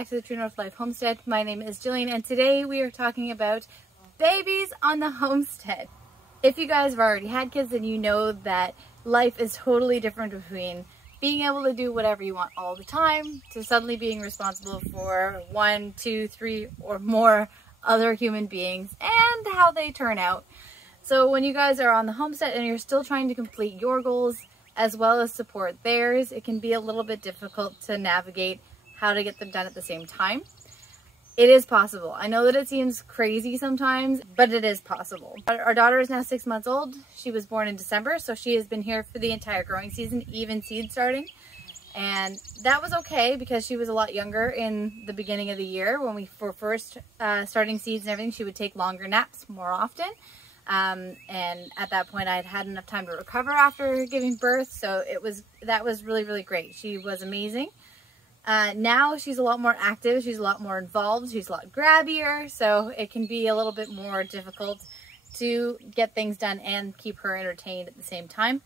back to the True North Life Homestead. My name is Jillian and today we are talking about babies on the homestead. If you guys have already had kids, then you know that life is totally different between being able to do whatever you want all the time to suddenly being responsible for 1, 2, 3 or more other human beings and how they turn out. So when you guys are on the homestead and you're still trying to complete your goals as well as support theirs, it can be a little bit difficult to navigate how to get them done at the same time. It is possible. I know that it seems crazy sometimes, but it is possible. Our daughter is now 6 months old. She was born in December, so she has been here for the entire growing season, even seed starting. And that was okay because she was a lot younger in the beginning of the year. When we were first starting seeds and everything, she would take longer naps more often. And at that point I had had enough time to recover after giving birth, so that was really great. She was amazing. Now she's a lot more active, she's a lot more involved, she's a lot grabbier, so it can be a little bit more difficult to get things done and keep her entertained at the same time.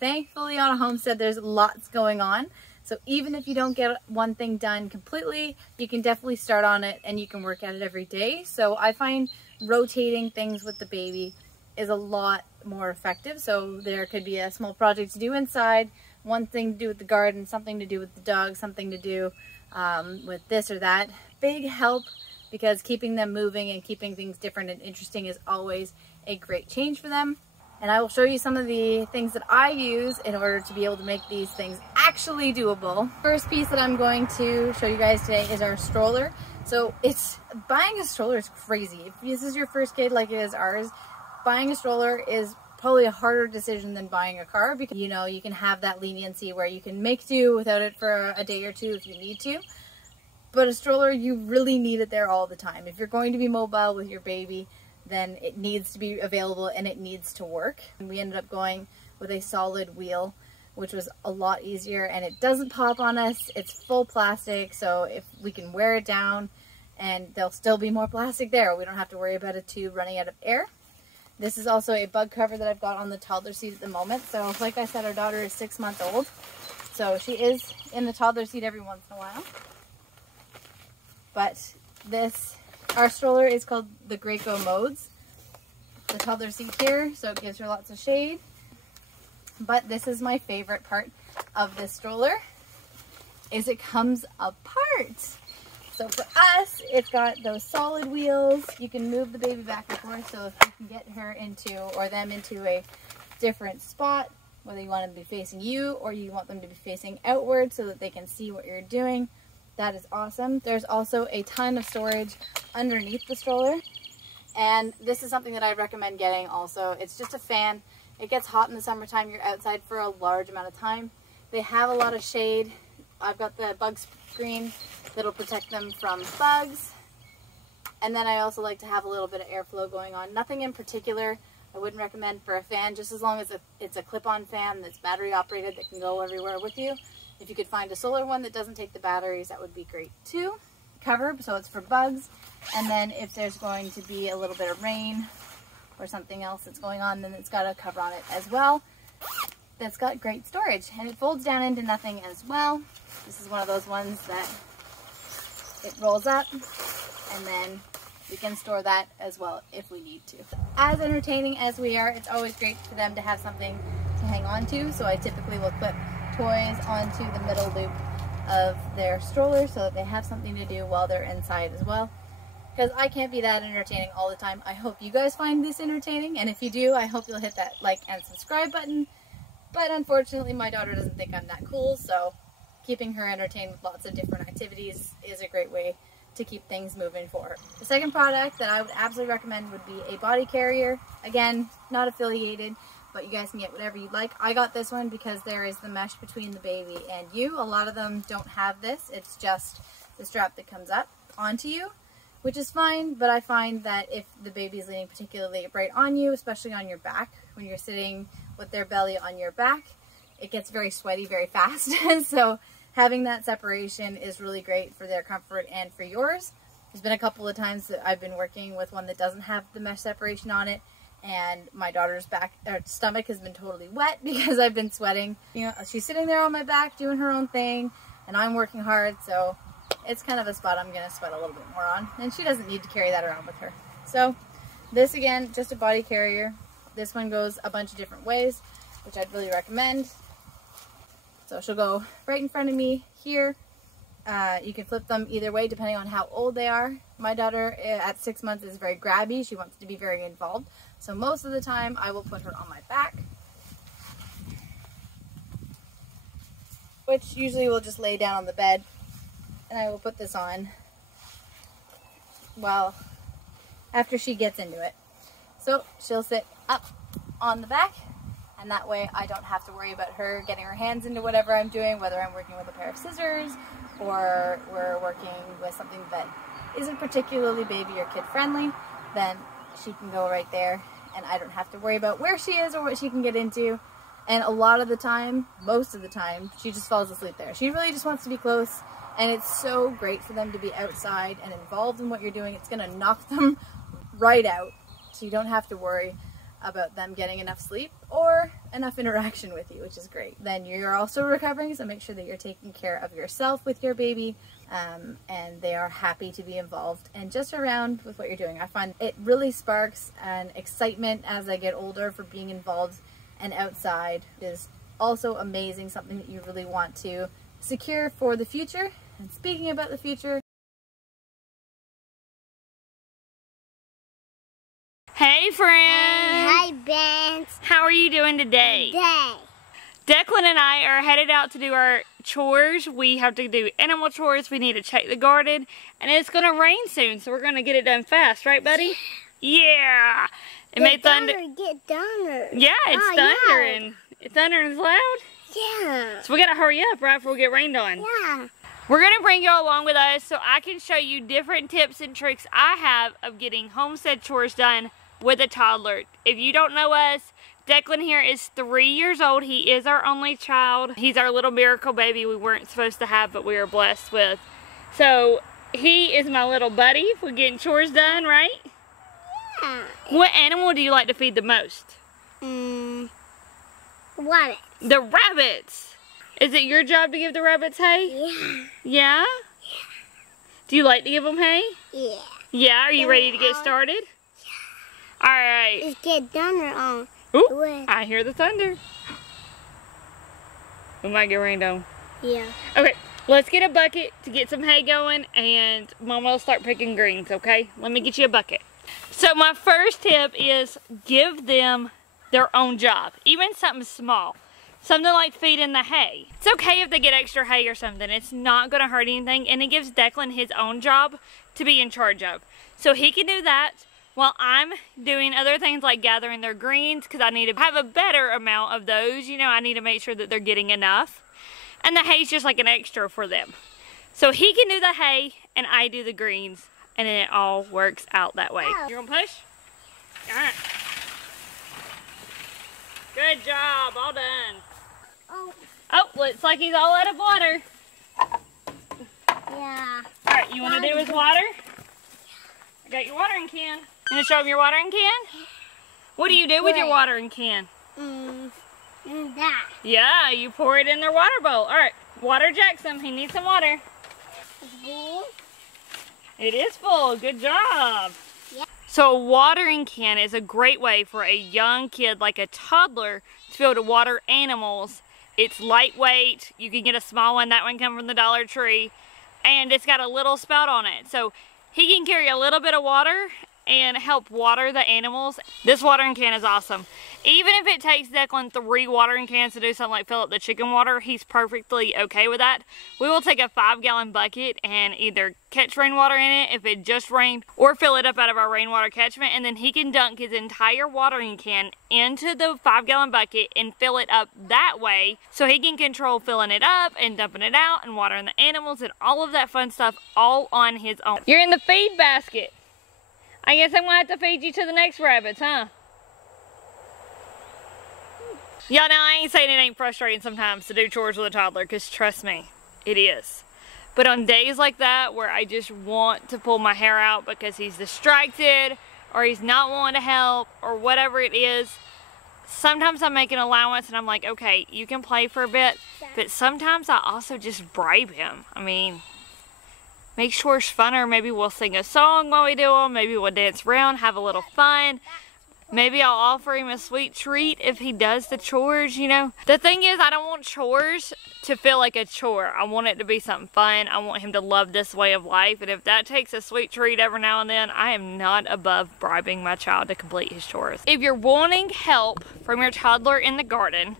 Thankfully on a homestead there's lots going on, so even if you don't get one thing done completely, you can definitely start on it and you can work at it every day. So I find rotating things with the baby is a lot more effective. So there could be a small project to do inside, one thing to do with the garden, something to do with the dog, something to do with this or that. Big help, because keeping them moving and keeping things different and interesting is always a great change for them. And I will show you some of the things that I use in order to be able to make these things actually doable. First piece that I'm going to show you guys today is our stroller. So buying a stroller is crazy. If this is your first kid like it is ours, buying a stroller is probably a harder decision than buying a car, because you know you can have that leniency where you can make do without it for a day or two if you need to. But a stroller, you really need it there all the time. If you're going to be mobile with your baby, then it needs to be available and it needs to work. And we ended up going with a solid wheel, which was a lot easier, and it doesn't pop on us. It's full plastic, so if we can wear it down and there'll still be more plastic there. We don't have to worry about a tube running out of air. This is also a bug cover that I've got on the toddler seat at the moment. So like I said, our daughter is 6 months old, so she is in the toddler seat every once in a while. But our stroller is called the Graco Modes. The toddler seat here, so it gives her lots of shade. But this is my favorite part of this stroller, is it comes apart. So for us, it's got those solid wheels. You can move the baby back and forth, so if you can get her them into a different spot, whether you want them to be facing you or you want them to be facing outward so that they can see what you're doing, that is awesome. There's also a ton of storage underneath the stroller, and this is something that I recommend getting also. It's just a fan. It gets hot in the summertime. You're outside for a large amount of time. They have a lot of shade. I've got the bug screen that'll protect them from bugs. And then I also like to have a little bit of airflow going on. Nothing in particular I wouldn't recommend for a fan, just as long as it's a clip-on fan that's battery operated that can go everywhere with you. If you could find a solar one that doesn't take the batteries, that would be great too. Cover, so it's for bugs. And then if there's going to be a little bit of rain or something else that's going on, then it's got a cover on it as well. That's got great storage, and it folds down into nothing as well. This is one of those ones that it rolls up, and then we can store that as well if we need to. As entertaining as we are, it's always great for them to have something to hang on to, so I typically will clip toys onto the middle loop of their stroller so that they have something to do while they're inside as well. Because I can't be that entertaining all the time. I hope you guys find this entertaining, and if you do, I hope you'll hit that like and subscribe button. But unfortunately, my daughter doesn't think I'm that cool, so keeping her entertained with lots of different activities is a great way to keep things moving forward. The second product that I would absolutely recommend would be a body carrier. Again, not affiliated, but you guys can get whatever you'd like. I got this one because there is the mesh between the baby and you. A lot of them don't have this. It's just the strap that comes up onto you, which is fine, but I find that if the baby is leaning particularly right on you, especially on your back, when you're sitting with their belly on your back, it gets very sweaty very fast. So having that separation is really great for their comfort and for yours. There's been a couple of times that I've been working with one that doesn't have the mesh separation on it, and my daughter's stomach has been totally wet because I've been sweating. You know, she's sitting there on my back doing her own thing, and I'm working hard, so it's kind of a spot I'm going to sweat a little bit more on. And she doesn't need to carry that around with her. So this, again, just a body carrier. This one goes a bunch of different ways, which I'd really recommend. So she'll go right in front of me here. You can flip them either way depending on how old they are. My daughter at 6 months is very grabby. She wants to be very involved. So most of the time I will put her on my back, which usually will just lay down on the bed, and I will put this on well after she gets into it. So she'll sit up on the back, and that way I don't have to worry about her getting her hands into whatever I'm doing, whether I'm working with a pair of scissors or we're working with something that isn't particularly baby or kid friendly. Then she can go right there, and I don't have to worry about where she is or what she can get into. And a lot of the time, most of the time, she just falls asleep there. She really just wants to be close, and it's so great for them to be outside and involved in what you're doing. It's going to knock them right out, so you don't have to worry about them getting enough sleep or enough interaction with you, which is great. Then you're also recovering, so make sure that you're taking care of yourself with your baby, and they are happy to be involved and just around with what you're doing. I find it really sparks an excitement as I get older for being involved, and outside is also amazing, something that you really want to secure for the future. And speaking about the future, hey friends! Hi, Ben. How are you doing today? Declan and I are headed out to do our chores. We have to do animal chores. We need to check the garden, and it's going to rain soon, so we're going to get it done fast, right, buddy? Yeah! It made thunder. Get thunder. Yeah, it's thundering. It's thundering loud. Yeah. So we got to hurry up right before we get rained on. Yeah. We're going to bring you along with us so I can show you different tips and tricks I have of getting homestead chores done with a toddler. If you don't know us, Declan here is 3 years old. He is our only child. He's our little miracle baby we weren't supposed to have, but we were blessed with. So he is my little buddy for getting chores done, right? Yeah. What animal do you like to feed the most? Rabbit. The rabbits. Is it your job to give the rabbits hay? Yeah. Yeah? Do you like to give them hay? Yeah. Yeah, are you ready to get started? Yeah. Alright. Let's get thunder on. Ooh, I hear the thunder. We might get rained on. Yeah. Okay, let's get a bucket to get some hay going, and Mama will start picking greens, okay? Let me get you a bucket. So my first tip is give them their own job, even something small. Something like feeding the hay. It's okay if they get extra hay or something. It's not going to hurt anything, and it gives Declan his own job to be in charge of. So he can do that while I'm doing other things like gathering their greens, because I need to have a better amount of those. You know, I need to make sure that they're getting enough. And the hay's just like an extra for them. So he can do the hay, and I do the greens, and then it all works out that way. Oh. You gonna push? All right. Good job, all done. Oh, looks like he's all out of water. Yeah. All right, you want to do his water? I got your watering can. You want to show him your watering can? What do you do with your watering can? That. Yeah, you pour it in their water bowl. All right, water Jackson. He needs some water. Full. It is full. Good job. Yeah. So a watering can is a great way for a young kid, like a toddler, to be able to water animals. It's lightweight. You can get a small one. That one comes from the Dollar Tree. And it's got a little spout on it. So he can carry a little bit of water and help water the animals. This watering can is awesome. Even if it takes Declan 3 watering cans to do something like fill up the chicken water, he's perfectly okay with that. We will take a 5-gallon bucket and either catch rainwater in it if it just rained, or fill it up out of our rainwater catchment, and then he can dunk his entire watering can into the 5-gallon bucket and fill it up that way, so he can control filling it up and dumping it out and watering the animals and all of that fun stuff all on his own. You're in the feed basket. I guess I'm gonna have to feed you to the next rabbits, huh? Y'all know I ain't saying it ain't frustrating sometimes to do chores with a toddler, because trust me, it is. But on days like that where I just want to pull my hair out because he's distracted or he's not wanting to help or whatever it is, sometimes I make an allowance and I'm like, okay, you can play for a bit, but sometimes I also just bribe him. I mean, make chores funner. Maybe we'll sing a song while we do them. Maybe we'll dance around, have a little fun. Maybe I'll offer him a sweet treat if he does the chores, you know. The thing is, I don't want chores to feel like a chore. I want it to be something fun. I want him to love this way of life. And if that takes a sweet treat every now and then, I am not above bribing my child to complete his chores. If you're wanting help from your toddler in the garden,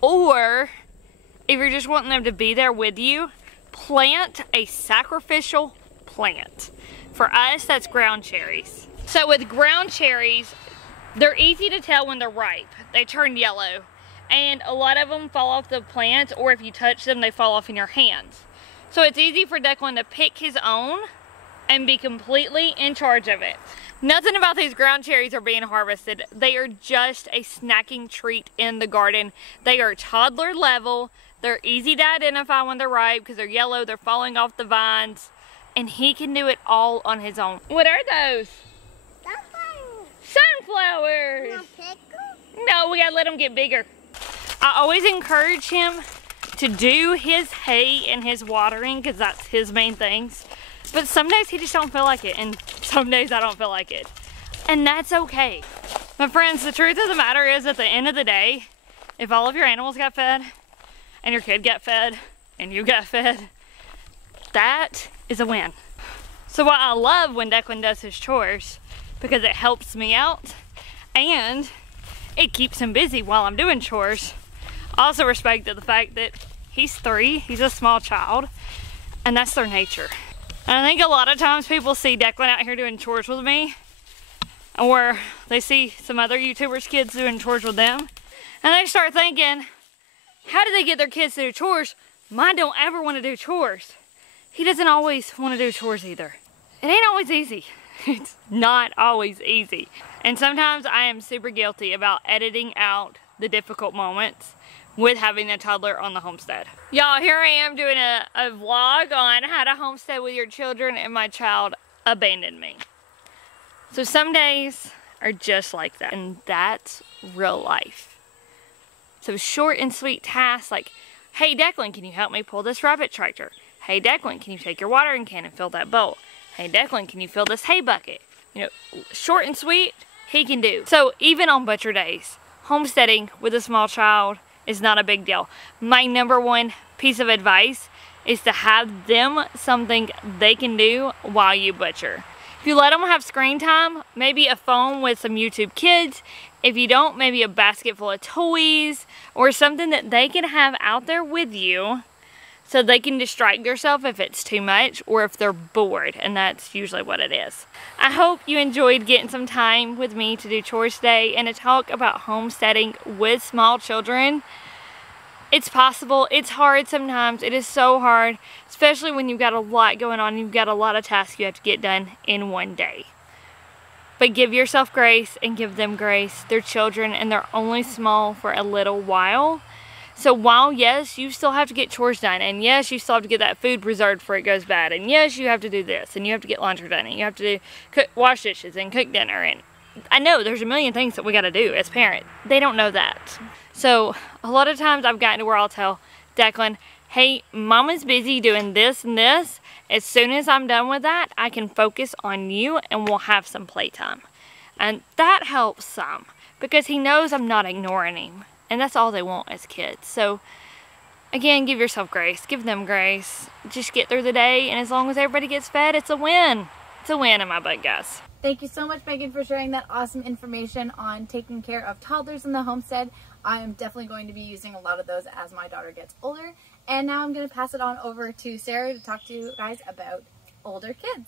or if you're just wanting them to be there with you, plant a sacrificial plant. For us, that's ground cherries. So with ground cherries, they're easy to tell when they're ripe. They turn yellow. And a lot of them fall off the plant, or if you touch them, they fall off in your hands. So it's easy for Declan to pick his own and be completely in charge of it. Nothing about these ground cherries are being harvested. They are just a snacking treat in the garden. They are toddler level. They're easy to identify when they're ripe because they're yellow, they're falling off the vines, and he can do it all on his own. What are those? Sunflowers. No, we gotta let them get bigger. I always encourage him to do his hay and his watering because that's his main things. But some days he just don't feel like it, and some days I don't feel like it. And that's okay. My friends, the truth of the matter is, at the end of the day, if all of your animals got fed, and your kid got fed, and you got fed, that is a win. So what I love when Declan does his chores, because it helps me out and it keeps him busy while I'm doing chores. I also respect the fact that he's 3, he's a small child, and that's their nature. And I think a lot of times people see Declan out here doing chores with me, or they see some other YouTubers' kids doing chores with them, and they start thinking, how do they get their kids to do chores? Mine don't ever want to do chores. He doesn't always want to do chores either. It ain't always easy. It's not always easy. And sometimes I am super guilty about editing out the difficult moments with having a toddler on the homestead. Y'all, here I am doing a vlog on how to homestead with your children, and my child abandoned me. So some days are just like that, and that's real life. So short and sweet tasks like, hey Declan, can you help me pull this rabbit tractor? Hey Declan, can you take your watering can and fill that bowl? Hey Declan, can you fill this hay bucket? You know, short and sweet, he can do. So even on butcher days, homesteading with a small child is not a big deal. My #1 piece of advice is to have them something they can do while you butcher. If you let them have screen time, maybe a phone with some YouTube Kids. If you don't, maybe a basket full of toys or something that they can have out there with you so they can distract themselves if it's too much or if they're bored, and that's usually what it is. I hope you enjoyed getting some time with me to do chores today and to talk about homesteading with small children. It's possible. It's hard sometimes. It is so hard, especially when you've got a lot going on. You've got a lot of tasks you have to get done in one day. But give yourself grace and give them grace. They're children and they're only small for a little while. So while, yes, you still have to get chores done, and yes, you still have to get that food preserved before it goes bad, and yes, you have to do this, and you have to get laundry done, and you have to wash dishes and cook dinner, and I know there's a million things that we got to do as parents. They don't know that. So a lot of times I've gotten to where I'll tell Declan, hey, Mama's busy doing this and this. As soon as I'm done with that, I can focus on you and we'll have some playtime. And that helps some because he knows I'm not ignoring him. And that's all they want as kids. So again, give yourself grace. Give them grace. Just get through the day, and as long as everybody gets fed, it's a win. It's a win in my book, guys. Thank you so much, Megan, for sharing that awesome information on taking care of toddlers in the homestead. I am definitely going to be using a lot of those as my daughter gets older. And now I'm going to pass it on over to Sarah to talk to you guys about older kids.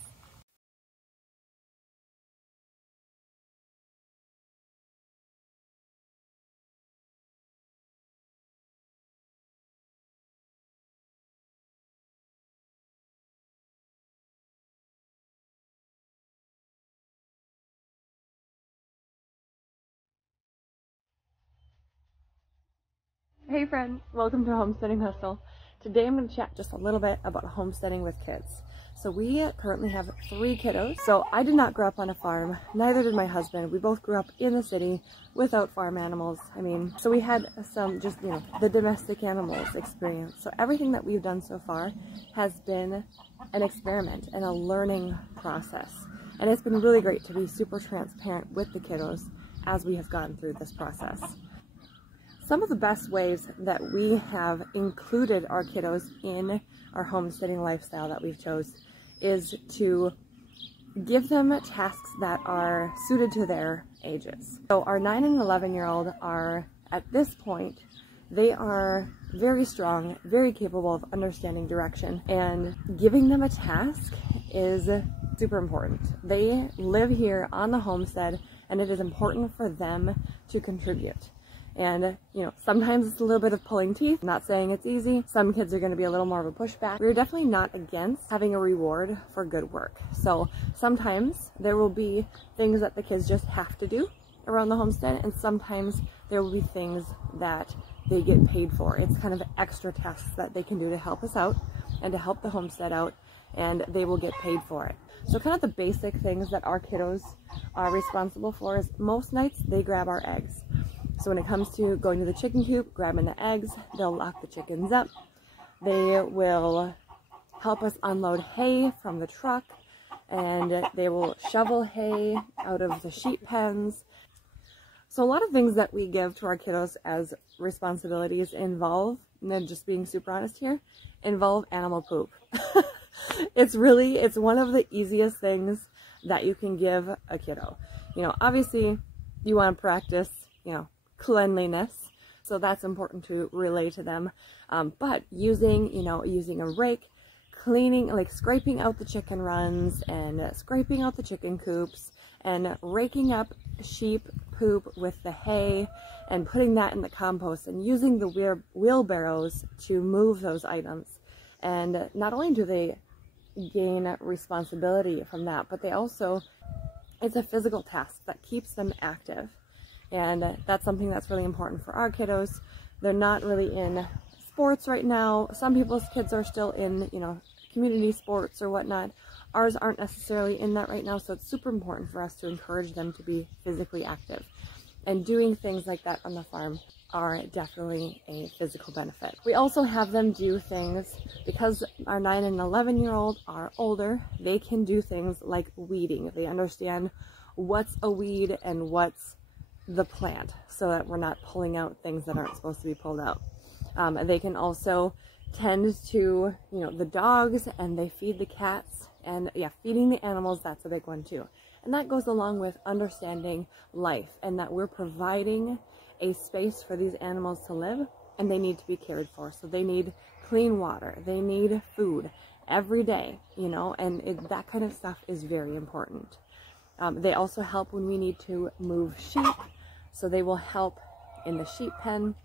Hey friends, welcome to Homesteading Hustle. Today I'm going to chat just a little bit about homesteading with kids. So we currently have 3 kiddos. So I did not grow up on a farm, neither did my husband. We both grew up in the city without farm animals. I mean, so we had some just, you know, the domestic animals experience. So everything that we've done so far has been an experiment and a learning process. And it's been really great to be super transparent with the kiddos as we have gone through this process. Some of the best ways that we have included our kiddos in our homesteading lifestyle that we've chose is to give them tasks that are suited to their ages. So our 9 and 11-year-old are, at this point, they are very strong, very capable of understanding direction, and giving them a task is super important. They live here on the homestead, and it is important for them to contribute. And, you know, sometimes it's a little bit of pulling teeth. I'm not saying it's easy. Some kids are going to be a little more of a pushback. We're definitely not against having a reward for good work. So sometimes there will be things that the kids just have to do around the homestead, and sometimes there will be things that they get paid for. It's kind of extra tasks that they can do to help us out and to help the homestead out, and they will get paid for it. So kind of the basic things that our kiddos are responsible for is most nights they grab our eggs. So when it comes to going to the chicken coop, grabbing the eggs, they'll lock the chickens up. They will help us unload hay from the truck, and they will shovel hay out of the sheep pens. So a lot of things that we give to our kiddos as responsibilities involve, and then just being super honest here, involve animal poop. It's one of the easiest things that you can give a kiddo. You know, obviously you want to practice, you know, cleanliness, so that's important to relay to them, but using a rake, cleaning, like scraping out the chicken runs and scraping out the chicken coops and raking up sheep poop with the hay and putting that in the compost and using the wheelbarrows to move those items. And not only do they gain responsibility from that, but they also, it's a physical task that keeps them active. And that's something that's really important for our kiddos. They're not really in sports right now. Some people's kids are still in, you know, community sports or whatnot. Ours aren't necessarily in that right now, so it's super important for us to encourage them to be physically active. And doing things like that on the farm are definitely a physical benefit. We also have them do things, because our 9 and 11-year-old are older, they can do things like weeding. They understand what's a weed and what's the plant, so that we're not pulling out things that aren't supposed to be pulled out. They can also tend to, you know, the dogs, and they feed the cats, and yeah, feeding the animals, that's a big one too. And that goes along with understanding life, and that we're providing a space for these animals to live, and they need to be cared for. So they need clean water, they need food every day, you know, and that kind of stuff is very important. They also help when we need to move sheep, so they will help in the sheep pen.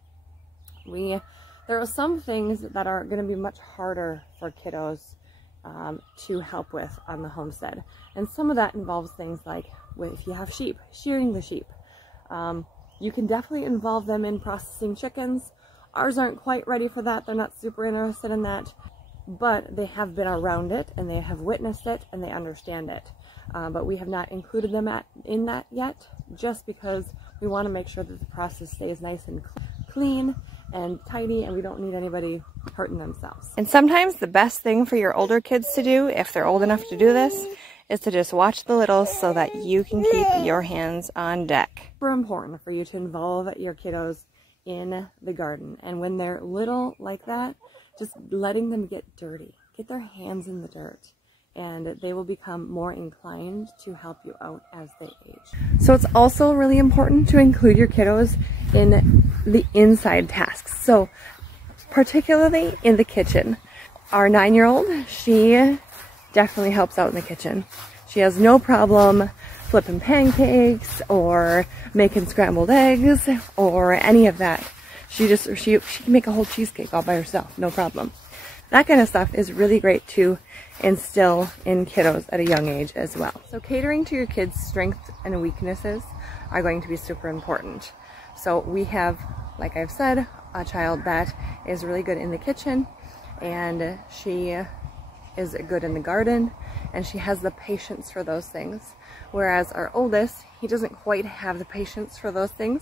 There are some things that are going to be much harder for kiddos to help with on the homestead, and some of that involves things like, if you have sheep, shearing the sheep. You can definitely involve them in processing chickens. Ours aren't quite ready for that. They're not super interested in that, but they have been around it, and they have witnessed it, and they understand it. But we have not included them in that yet, just because we want to make sure that the process stays nice and clean and tidy, and we don't need anybody hurting themselves. And sometimes the best thing for your older kids to do, if they're old enough to do this, is to just watch the littles so that you can keep your hands on deck. Super important for you to involve your kiddos in the garden, and when they're little like that, just letting them get dirty, get their hands in the dirt, and they will become more inclined to help you out as they age. So it's also really important to include your kiddos in the inside tasks. So particularly in the kitchen. Our 9-year-old, she definitely helps out in the kitchen. She has no problem flipping pancakes or making scrambled eggs or any of that. She can make a whole cheesecake all by herself, no problem. That kind of stuff is really great to instill in kiddos at a young age as well. So catering to your kids' strengths and weaknesses are going to be super important. So we have, like I've said, a child that is really good in the kitchen, and she is good in the garden, and she has the patience for those things. Whereas our oldest, he doesn't quite have the patience for those things,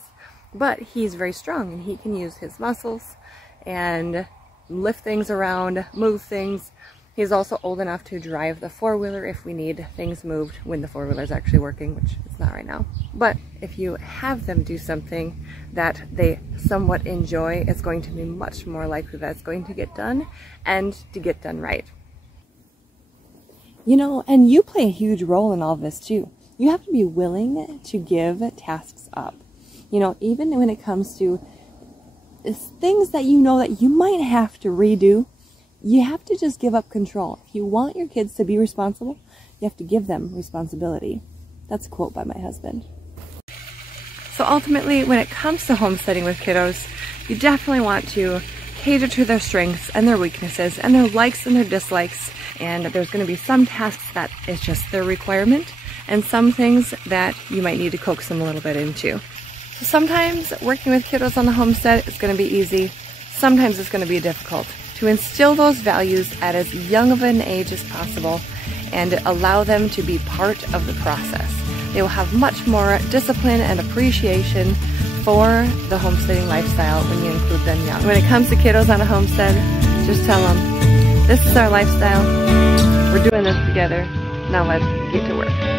but he's very strong and he can use his muscles and lift things around, move things. He's also old enough to drive the four-wheeler if we need things moved when the four-wheeler is actually working, which it's not right now. But if you have them do something that they somewhat enjoy, it's going to be much more likely that it's going to get done and to get done right. You know, and you play a huge role in all of this too. You have to be willing to give tasks up. You know, even when it comes to things that you know that you might have to redo, you have to just give up control. If you want your kids to be responsible, you have to give them responsibility. That's a quote by my husband. So ultimately, when it comes to homesteading with kiddos, you definitely want to cater to their strengths and their weaknesses and their likes and their dislikes. And there's going to be some tasks that is just their requirement and some things that you might need to coax them a little bit into. So sometimes working with kiddos on the homestead is going to be easy. Sometimes it's going to be difficult. To instill those values at as young of an age as possible and allow them to be part of the process. They will have much more discipline and appreciation for the homesteading lifestyle when you include them young. When it comes to kiddos on a homestead, just tell them, this is our lifestyle, we're doing this together, now let's get to work.